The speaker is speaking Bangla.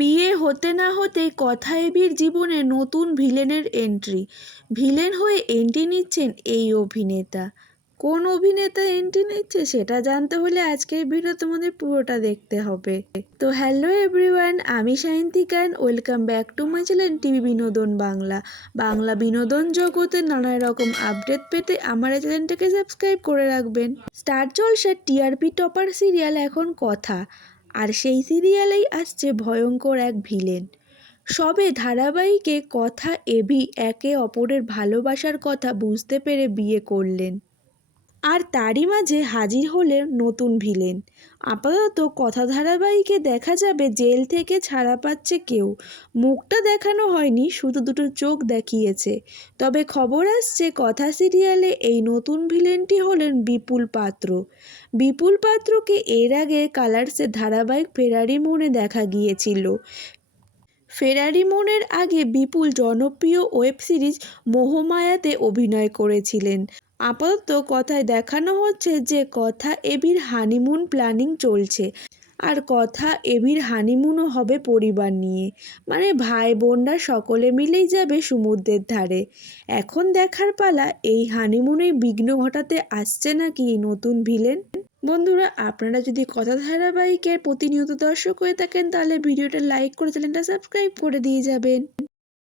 বিয়ে হতে না হতেই কথা এবির জীবনে নতুন ভিলেনের এন্ট্রি। ভিলেন হয়ে এন্ট্রি নিচ্ছেন এই অভিনেতা। কোন অভিনেতা এন্ট্রি নিচ্ছে সেটা জানতে হলে আজকের ভিডিও তোমাদের পুরোটা দেখতে হবে। তো হ্যালো এভরিওয়ান, আমি Sayantika and welcome back to my channel TV বিনোদন বাংলা। বাংলা বিনোদন জগতের নানা রকম আপডেট পেতে আমার এই চ্যানেলটাকে সাবস্ক্রাইব করে রাখবেন। স্টার জলসার টিআরপি টপার সিরিয়াল এখন কথা, আর সেই সিরিয়ালেই আসছে ভয়ঙ্কর এক ভিলেন। সবে ধারাবাহিকে কথা এবি একে অপরের ভালোবাসার কথা বুঝতে পেরে বিয়ে করলেন, আর তারই মাঝে হাজির হলেন নতুন ভিলেন। আপাতত কথা ধারাবাহিকে দেখা যাবে জেল থেকে ছাড়া পাচ্ছে কেউ। মুখটা দেখানো হয়নি, শুধু দুটো চোখ দেখিয়েছে। তবে খবর আসছে কথা সিরিয়ালে এই নতুন ভিলেনটি হলেন বিপুল পাত্র। বিপুল পাত্রকে এর আগে কালার্সের ধারাবাহিক ফেরারি মুনে দেখা গিয়েছিল। ফেরারি মুনের আগে বিপুল জনপ্রিয় ওয়েব সিরিজ মোহমায়াতে অভিনয় করেছিলেন। আপাতত কথায় দেখানো হচ্ছে যে কথা এবির হানিমুন প্ল্যানিং চলছে, আর কথা এবির হানিমুনও হবে পরিবার নিয়ে, মানে ভাই বোনরা সকলে মিলেই যাবে সমুদ্রের ধারে। এখন দেখার পালা এই হানিমুনেই বিঘ্ন ঘটাতে আসছে নাকি এই নতুন ভিলেন। বন্ধুরা, আপনারা যদি কথা ধারাবাহিকের প্রতিনিয়ত দর্শক হয়ে থাকেন তাহলে ভিডিওটা লাইক করে চ্যানেলটা সাবস্ক্রাইব করে দিয়ে যাবেন।